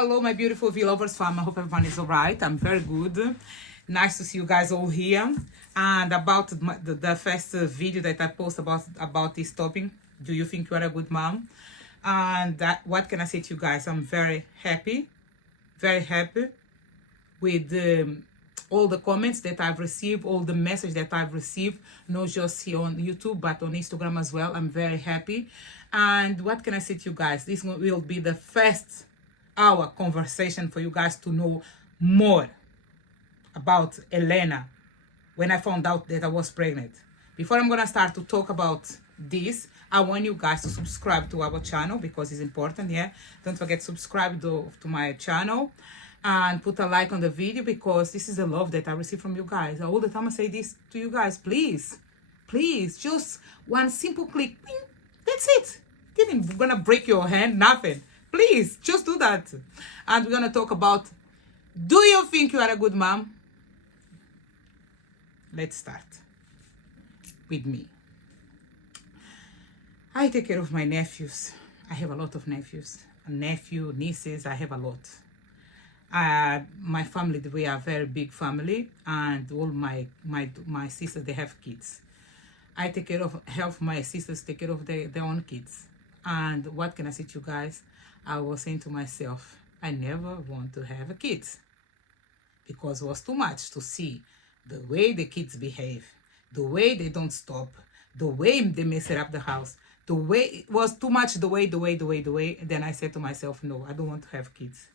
hello, my beautiful V-Lovers fam. I hope everyone is all right. I'm very good. Nice to see you guys all here. And about the first video that I post about this topic, do you think you are a good mom? And what can I say to you guys? I'm very happy with all the comments that I've received, all the messages that I've received, not just here on YouTube, but on Instagram as well. I'm very happy. And what can I say to you guys? This will be the first hour conversation for you guys to know more about Elena when I found out that I was pregnant. Before I'm gonna start to talk about this, I want you guys to subscribe to our channel because it's important. Yeah, don't forget to subscribe to my channel and put a like on the video because this is the love that I receive from you guys. All the time I say this to you guys, please, just one simple click, that's it. Didn't gonna break your hand, nothing. Please, just do that. And we're gonna talk about, do you think you are a good mom? Let's start with me. I take care of my nephews. I have a lot of nephews. A nephew, nieces, I have a lot. My family, we are a very big family, and all my sisters, they have kids. I take care of, help my sisters take care of their own kids. And what can I say to you guys? I was saying to myself, I never want to have a kid because it was too much to see the way the kids behave, the way they don't stop, the way they mess up the house, the way it was too much, the way. And then I said to myself, no, I don't want to have kids.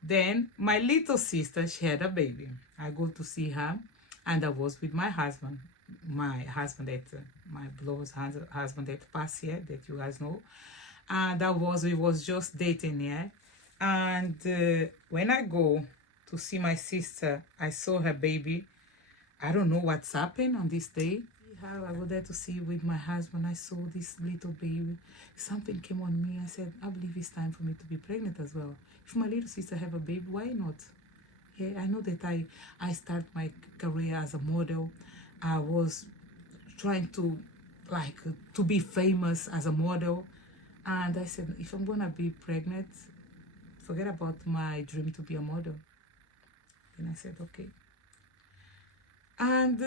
Then my little sister, she had a baby. I go to see her, and I was with my husband that my beloved husband that passed here, that you guys know. And we was just dating, yeah. And when I go to see my sister, I saw her baby. I don't know what's happened on this day. I was there to see with my husband. I saw this little baby. Something came on me. I said, I believe it's time for me to be pregnant as well. If my little sister have a baby, why not? Yeah, I know that I start my career as a model. I was trying to be famous as a model. And I said, if I'm gonna be pregnant, forget about my dream to be a model. And I said, okay. And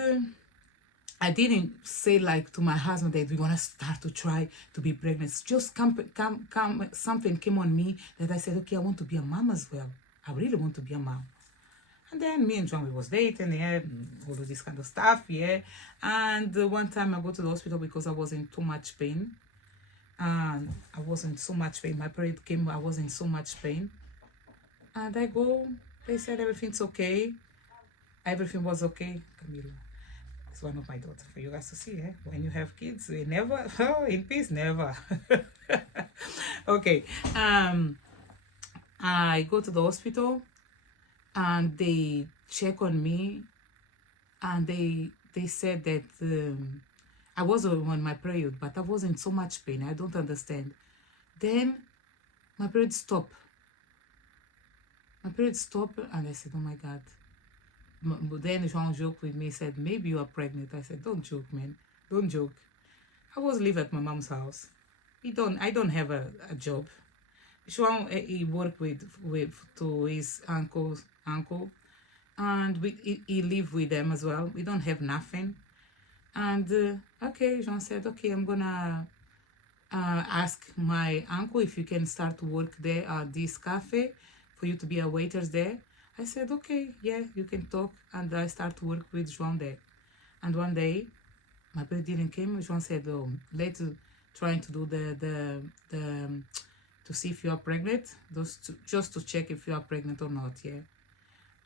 I didn't say to my husband that we're gonna start to try to be pregnant. Just something came on me that I said, okay, I want to be a mom as well. I really want to be a mom. And then me and John, we was dating, yeah, all of this kind of stuff, yeah. And one time I go to the hospital because I was in too much pain. And I was in so much pain. My period came, I was in so much pain. And I go, they said everything's okay. Everything was okay. Camila, it's one of my daughters for you guys to see, eh? When you have kids, we never, in peace, never. Okay. I go to the hospital and they check on me and they said that I was on my period, but I was in so much pain. I don't understand. Then my period stopped. And I said, oh my God. But then Jean joked with me, said, maybe you are pregnant. I said, don't joke, man. Don't joke. I was living at my mom's house. I don't have a job. João, he worked to his uncle, and he lived with them as well. We don't have nothing. And okay, Jean said, okay, I'm gonna ask my uncle if you can start to work there at this cafe for you to be a waiter there. I said, okay, yeah, you can talk. And I start to work with João there. And one day, my brother didn't come. João said, oh, let's try to do to see if you are pregnant, just to check if you are pregnant or not, yeah.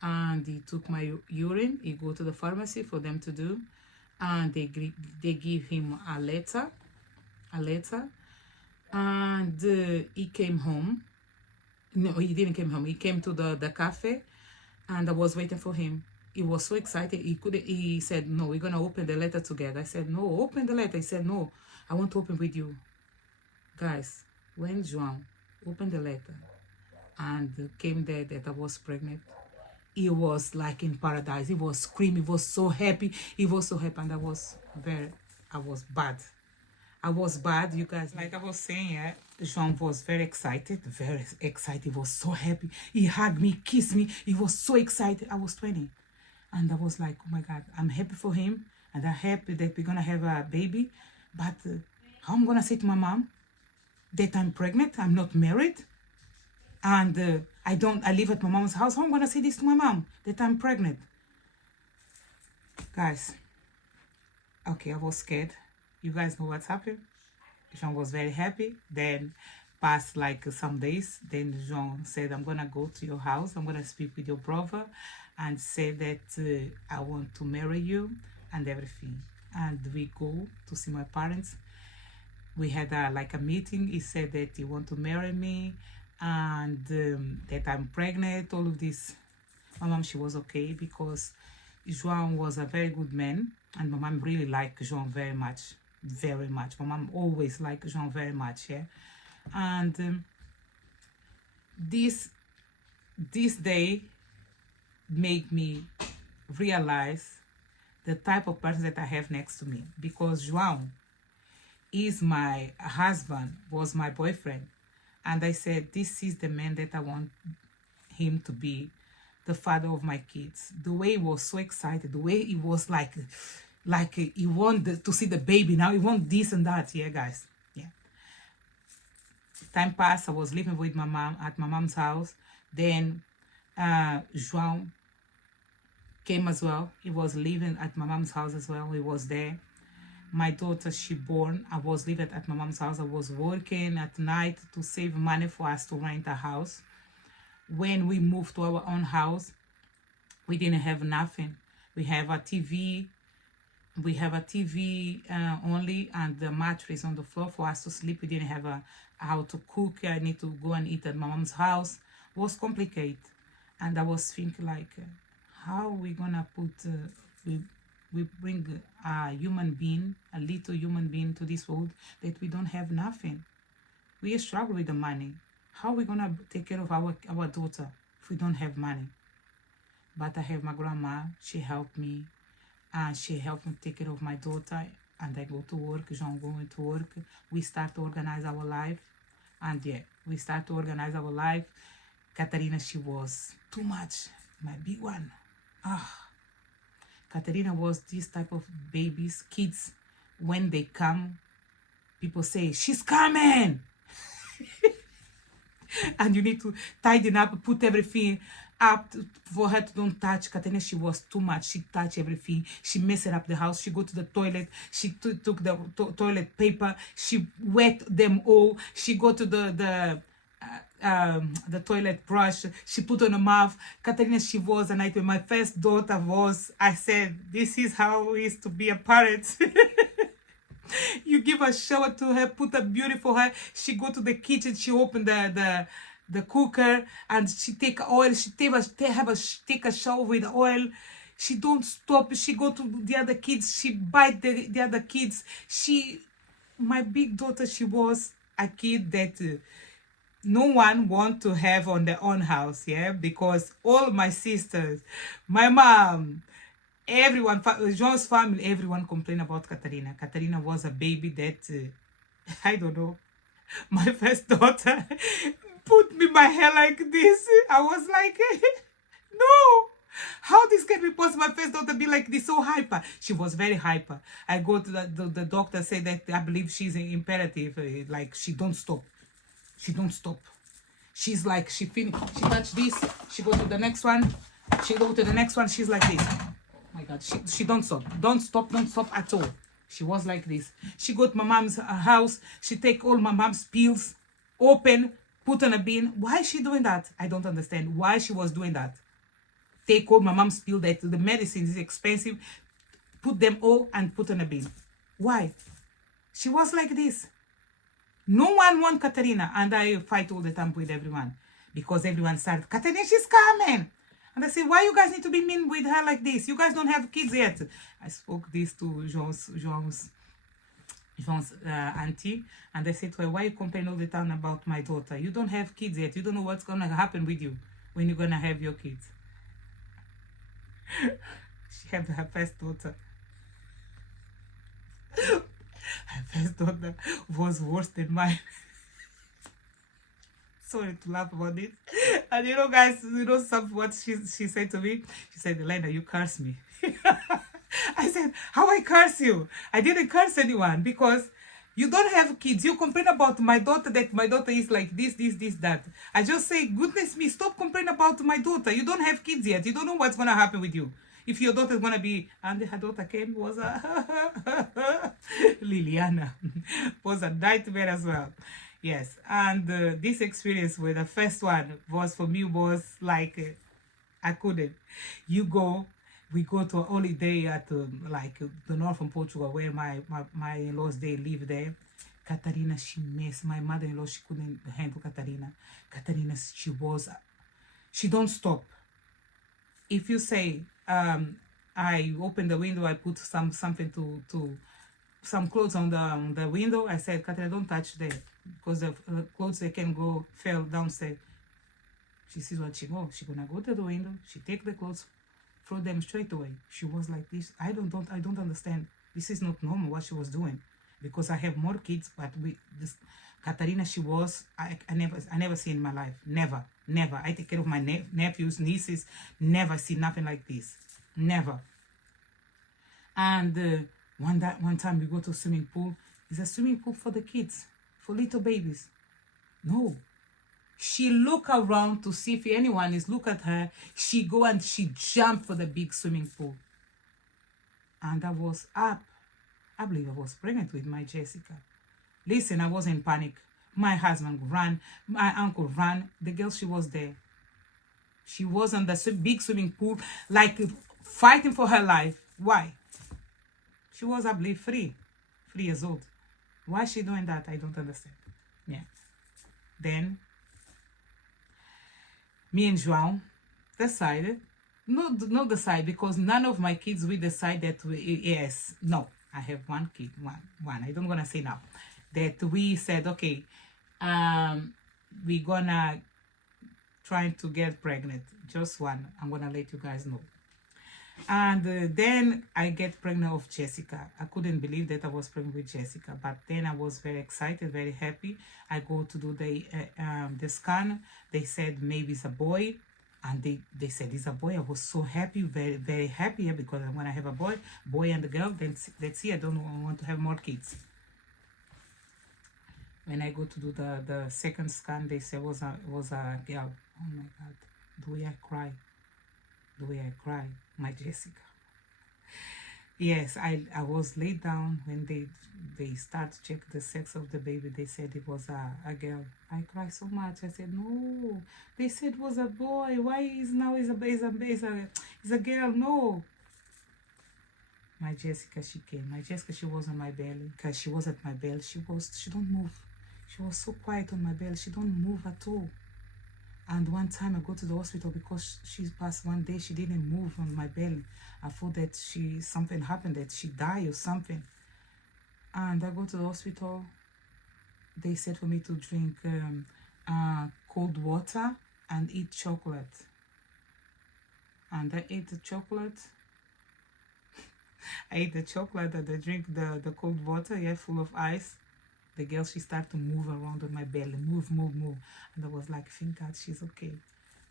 And he took my urine. He go to the pharmacy for them to do. And they give him a letter. And he came home. No, he didn't come home. He came to the cafe, and I was waiting for him. He was so excited. He said, no, we're gonna open the letter together. I said, no, open the letter. He said, no, I want to open with you. Guys, when João opened the letter and came there that I was pregnant, he was like in paradise. He was screaming. He was so happy. And I was bad. I was bad, you guys. Like I was saying, Jean was very excited, very excited. He was so happy. He hugged me, kissed me. He was so excited. I was 20. And I was like, oh my God, I'm happy for him. And I'm happy that we're going to have a baby. But how I'm going to say to my mom that I'm pregnant, I'm not married, and I live at my mom's house. How I'm going to say this to my mom that I'm pregnant? Guys, okay, I was scared. You guys know what's happened? Jean was very happy. Then passed like some days. Then Jean said, I'm going to go to your house. I'm going to speak with your brother and say that I want to marry you and everything. And we go to see my parents. We had like a meeting. He said that he want to marry me and that I'm pregnant, all of this. My mom, she was okay because João was a very good man, and my mom really liked João very much, very much. My mom always liked João very much, yeah. And this day made me realize the type of person that I have next to me, because João is my husband, was my boyfriend, and I said, this is the man that I want him to be, the father of my kids. The way he was so excited, the way he was like he wanted to see the baby. Now he want this and that. Yeah, guys. Yeah. Time passed. I was living with my mom at my mom's house. Then João came as well. He was living at my mom's house as well. He was there. My daughter, she born. I was living at my mom's house. I was working at night to save money for us to rent a house. When we moved to our own house, we didn't have nothing. We have a TV. We have a TV only, and the mattress on the floor for us to sleep. We didn't have how to cook. I need to go and eat at my mom's house. It was complicated. And I was thinking like, how are we gonna put, we bring a human being, a little human being to this world that we don't have nothing. We struggle with the money. How are we gonna take care of our daughter if we don't have money? But I have my grandma. She helped me, and she helped me take care of my daughter. And I go to work. Jean going to work. We start to organize our life, and yeah, we start to organize our life. Katarina, she was too much. My big one. Katarina was this type of babies, kids. When they come, people say she's coming. And you need to tighten up, put everything up for her to don't touch. Katarina, she was too much. She touched everything. She messed up the house. She go to the toilet. She took the toilet paper. She wet them all. She go to the toilet brush. She put on her mouth. Katarina, she was a nightmare. My first daughter was, I said, this is how it is to be a parent. You give a shower to her, put a beautiful hair. She go to the kitchen, she open the cooker, and she take oil. She take a shower with oil. She don't stop. She go to the other kids. She bite the other kids. My big daughter, she was a kid that no one want to have on their own house, yeah, because all my sisters, my mom, everyone, Jean's family, everyone complained about Katarina. Katarina was a baby that, I don't know, my first daughter put me my hair like this. I was like, no, how this can be possible? My first daughter be like this, so hyper. She was very hyper. I go to the doctor, say that I believe she's imperative, like she don't stop. She don't stop. She's like, she touch this, she go to the next one, she go to the next one, she's like this. My God, she don't stop. Don't stop at all. She was like this. She go to my mom's house. She take all my mom's pills, open, put on a bin. Why is she doing that? I don't understand why she was doing that. Take all my mom's pill that the medicine is expensive, put them all and put on a bin. Why? She was like this. No one want Katarina, and I fight all the time with everyone because everyone started, Katarina, she's coming. And I said, why you guys need to be mean with her like this? You guys don't have kids yet. I spoke this to João's auntie, and I said to her, why you complain all the time about my daughter? You don't have kids yet. You don't know what's going to happen with you when you're going to have your kids. She had her first daughter. My first daughter was worse than mine. Sorry to laugh about this. And you know, guys, you know what she said to me? She said, Elena, you curse me. I said, how I curse you? I didn't curse anyone because you don't have kids. You complain about my daughter, that my daughter is like this, that. I just say, goodness me, stop complaining about my daughter. You don't have kids yet. You don't know what's going to happen with you. If your daughter is going to be, and her daughter came, was a Liliana, was a nightmare as well. Yes, and this experience with the first one was for me was like, I couldn't. We go to a holiday at like the north of Portugal where my in-laws, they live there. Katarina, she messed, my mother-in-law, she couldn't handle Katarina. Katarina, she don't stop. If you say, I open the window, I put something to some clothes on the window, I said, Katarina, don't touch there, because the clothes, they can go, fell downstairs. She sees what she goes. She gonna go to the window, she take the clothes, throw them straight away. She was like this. I don't understand. This is not normal what she was doing, because I have more kids, but this Katarina, she was, I never see in my life. Never. I take care of my nephews, nieces. Never see nothing like this. Never. And one time we go to a swimming pool. It's a swimming pool for the kids, for little babies. No. She look around to see if anyone is look at her. She go and she jump for the big swimming pool. And I was up. I believe I was pregnant with my Jessica. Listen, I was in panic. My husband ran. My uncle ran. The girl, she was there. She was on the big swimming pool, like fighting for her life. Why? She was, I believe, 3 years old. Why is she doing that? I don't understand. Yeah. Then, me and João decided, not decide, because none of my kids will decide that yes, no, I have one kid, one. I don't gonna say now. That we said, okay, we're gonna try to get pregnant, just one. I'm gonna let you guys know. And then I get pregnant with Jessica. I couldn't believe that I was pregnant with Jessica, but then I was very excited, very happy. I go to do the scan. They said maybe it's a boy, and they said it's a boy. I was so happy, very, very happy, because when I have a boy and a girl, then let's see, I don't want to have more kids. When I go to do the second scan, they said was a girl. Oh my God, the way I cry, my Jessica. Yes, I was laid down when they start to check the sex of the baby. They said it was a girl. I cried so much. I said, no. They said it was a boy. Why is now is a girl? No. My Jessica, she came. My Jessica, she was on my belly. Because she was at my belly. She don't move. She was so quiet on my belly. She don't move at all. And one time I go to the hospital because she passed one day. She didn't move on my belly. I thought that something happened, that she died or something. And I go to the hospital. They said for me to drink cold water and eat chocolate. And I ate the chocolate. I ate the chocolate and I drink the cold water, yeah, full of ice. The girl, she started to move around on my belly, move. And I was like, thank God she's okay.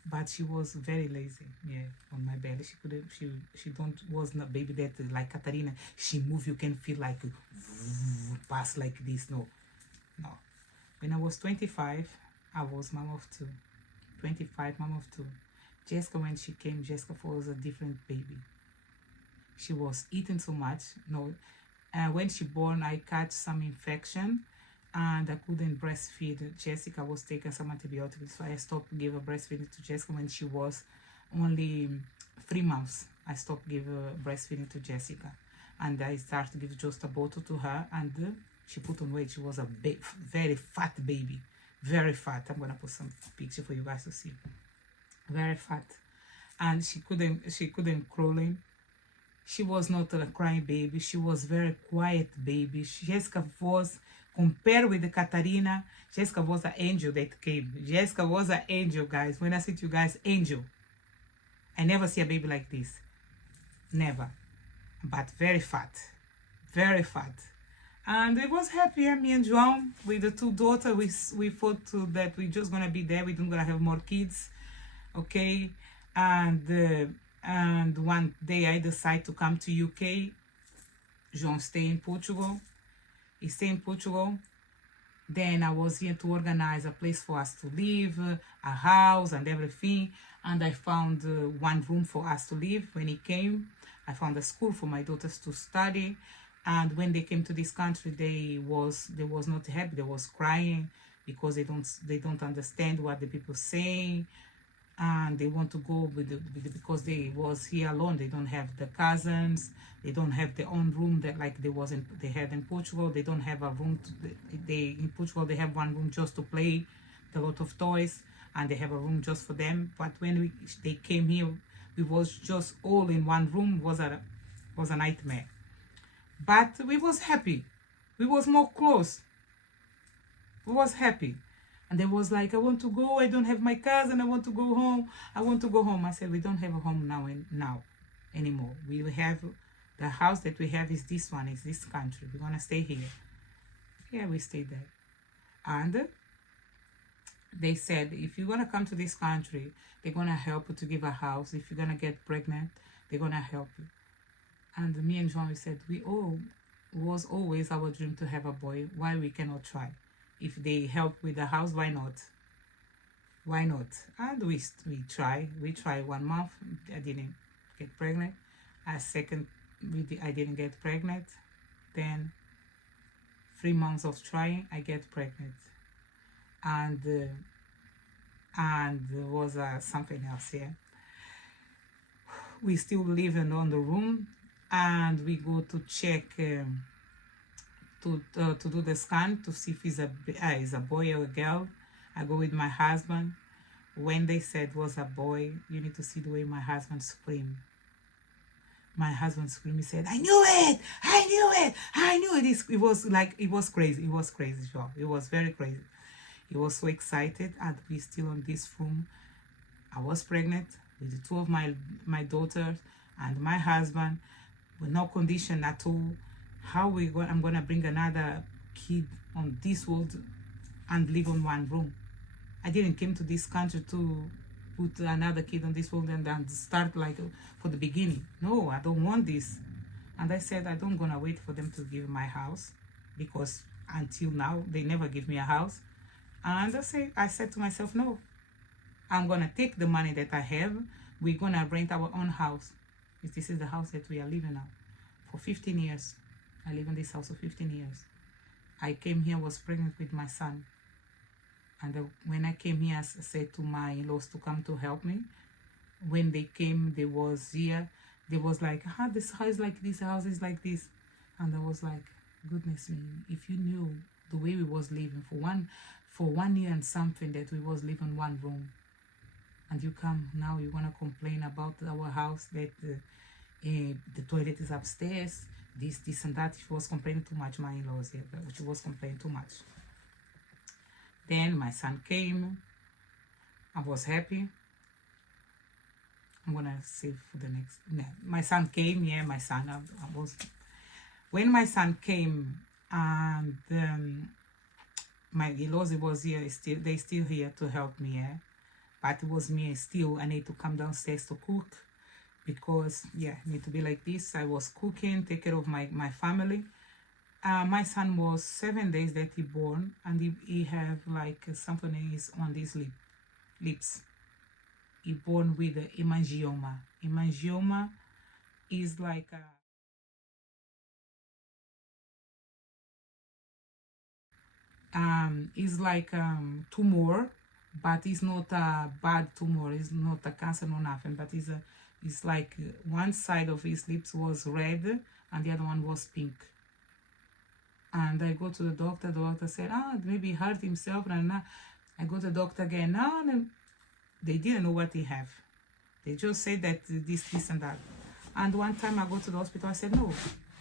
But she was very lazy, yeah, on my belly. She was not baby that like Katarina. She move, you can feel like pass like this. No. When I was 25, I was mom of 2. 25, mom of 2. Jessica, when she came, Jessica was a different baby. She was eating so much. No, when she born, I catch some infection. And I couldn't breastfeed Jessica. Was taking some antibiotics, so I stopped giving breastfeeding to Jessica when she was only 3 months. I stopped giving breastfeeding to Jessica, and I started to give just a bottle to her, and she put on weight. She was a very fat baby, very fat. I'm gonna put some picture for you guys to see. Very fat, and she couldn't crawling. She was not a crying baby. She was very quiet baby. Jessica was, compared with the Katarina, Jessica was an angel that came. Jessica was an angel, guys. When I say to you guys, angel. I never see a baby like this. Never. But very fat. Very fat. And it was happy. Me and João, with the two daughters, we thought that we're just gonna be there. We're not gonna have more kids, okay? And one day I decided to come to UK. João stay in Portugal. He stay in Portugal. Then I was here to organize a place for us to live, a house and everything. And I found one room for us to live when he came. I found a school for my daughters to study. And when they came to this country, they was not happy. They was crying because they don't understand what the people say, and they want to go because they was here alone. They don't have the cousins. They don't have their own room that like they had in Portugal. They don't have a room. In Portugal they have one room just to play, a lot of toys, and they have a room just for them. But when they came here, we was just all in one room. Was a nightmare. But we was happy. We was more close. We was happy. And they was like, I want to go. I don't have my cousin. I want to go home. I want to go home. I said, we don't have a home now anymore. We have the house that we have is this one, is this country. We're gonna stay here. Yeah, we stayed there. And they said, if you're gonna come to this country, they're gonna help you to give a house. If you're gonna get pregnant, they're gonna help you. And me and João, we said, was always our dream to have a boy. Why we cannot try? If they help with the house, why not? Why not? And we try. We try 1 month. I didn't get pregnant. I didn't get pregnant. Then 3 months of trying, I get pregnant. And there was something else here. We still living on the room, and we go to check to do the scan to see if he's a boy or a girl. I go with my husband. When they said was a boy, you need to see the way my husband screamed. My husband screamed. He said, I knew it! I knew it! I knew it! It was crazy. It was crazy, João. It was very crazy. He was so excited, and we still in this room. I was pregnant with the two of my daughters and my husband, with no condition at all. I'm gonna bring another kid on this world and live in one room. I didn't came to this country to put another kid on this world and then start like for the beginning. No, I don't want this. And I said, I don't gonna wait for them to give my house, because until now they never give me a house. And I said to myself, no, I'm gonna take the money that I have. We're gonna rent our own house. This is the house that we are living now for 15 years. I live in this house for 15 years. I came here, was pregnant with my son. And when I came here, I said to my in-laws to come to help me. When they came, they was here. They was like, this house is like this, house is like this. And I was like, goodness me, if you knew the way we was living for 1 year and something, that we was living one room. And you come now, you want to complain about our house, that the toilet is upstairs, this and that. She was complaining too much, my in-laws here. She was complaining too much. Then my son came. I was happy. I'm gonna save for the next. No, my son came. Yeah, my son. I was. When my son came, and my in-laws was here. They still here to help me. Yeah, but it was me still. I need to come downstairs to cook, because yeah, I need to be like this. I was cooking, take care of my family. My son was 7 days that he born, and he have like something is on his lips. He born with a hemangioma. Hemangioma is like tumor, but it's not a bad tumor. It's not a cancer, no nothing. But it's like one side of his lips was red and the other one was pink. And I go to the doctor. The doctor said, maybe he hurt himself. And I go to the doctor again. No, they didn't know what he have. They just said that this and that. And one time I go to the hospital. I said, no,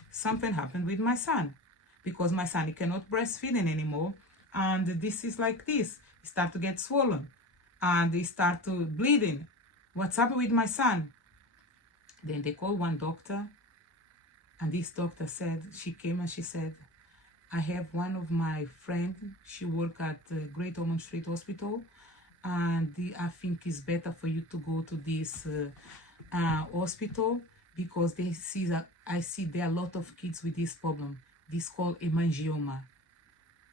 something happened with my son, because my son, he cannot breastfeeding anymore. And this is like this. He start to get swollen, and he start to bleeding. What's happened with my son? Then they called one doctor, and this doctor said, she came and she said, I have one of my friend, she work at Great Ormond Street Hospital, and I think it's better for you to go to this hospital, because they see that I see there are a lot of kids with this problem. This called hemangioma.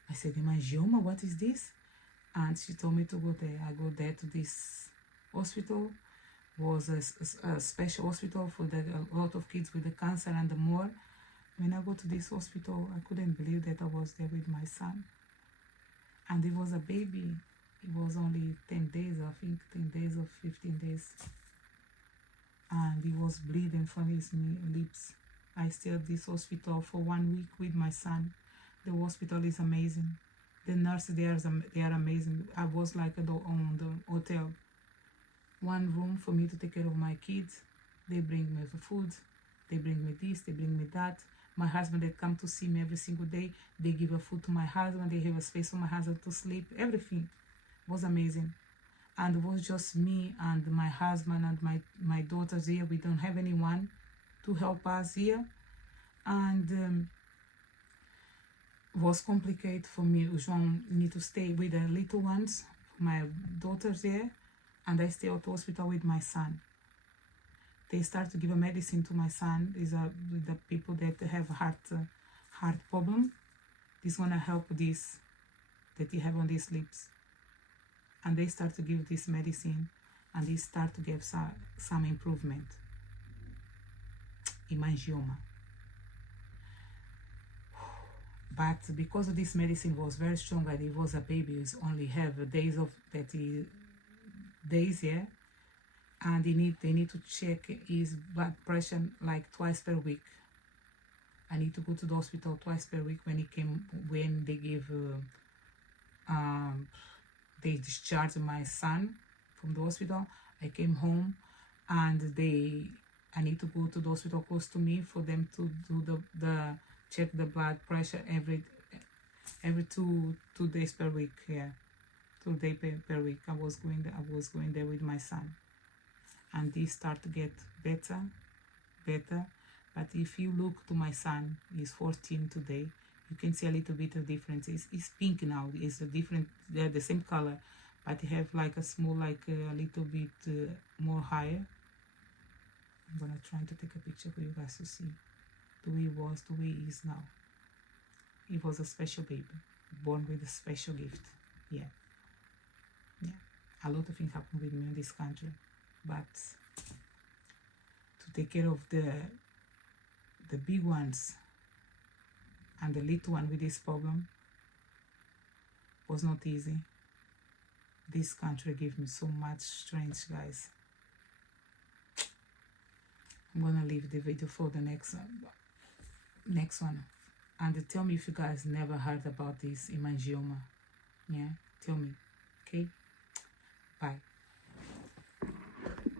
I said, hemangioma, what is this? And she told me to go there. I go there to this hospital. Was a special hospital for a lot of kids with the cancer and the more. When I go to this hospital, I couldn't believe that I was there with my son. And he was a baby. It was only 10 days, I think, 10 days or 15 days. And he was bleeding from his lips. I stayed at this hospital for 1 week with my son. The hospital is amazing. The nurses, they are amazing. I was like on the hotel. One room for me to take care of my kids. They bring me the food. They bring me this, they bring me that. My husband, they come to see me every single day. They give a food to my husband. They have a space for my husband to sleep. Everything was amazing. And it was just me and my husband and my daughters here. We don't have anyone to help us here. And it was complicated for me. João need to stay with the little ones, my daughters here. And I stay at the hospital with my son. They start to give a medicine to my son. These are the people that have heart problem. This gonna help this that he have on his lips. And they start to give this medicine, and they start to give some improvement. Hemangioma. But because of this medicine was very strong and he was a baby, he only have days here, and they need to check his blood pressure like twice per week. I need to go to the hospital twice per week. When they give they discharged my son from the hospital, I came home, and I need to go to the hospital close to me for them to do the check the blood pressure every 2 days per week. Yeah, 2 days per week. I was going there with my son, and they start to get better. But if you look to my son, he's 14 today. You can see a little bit of difference. It's pink now. It's a different. They're the same color, but they have like a small, like a little bit more higher. I'm gonna try to take a picture for you guys to see the way he was, the way he is now. He was a special baby, born with a special gift. Yeah. A lot of things happen with me in this country, but to take care of the big ones and the little one with this problem was not easy. This country gave me so much strength, guys. I'm gonna leave the video for the next one. And tell me if you guys never heard about this hemangioma. Yeah, tell me. Okay, bye.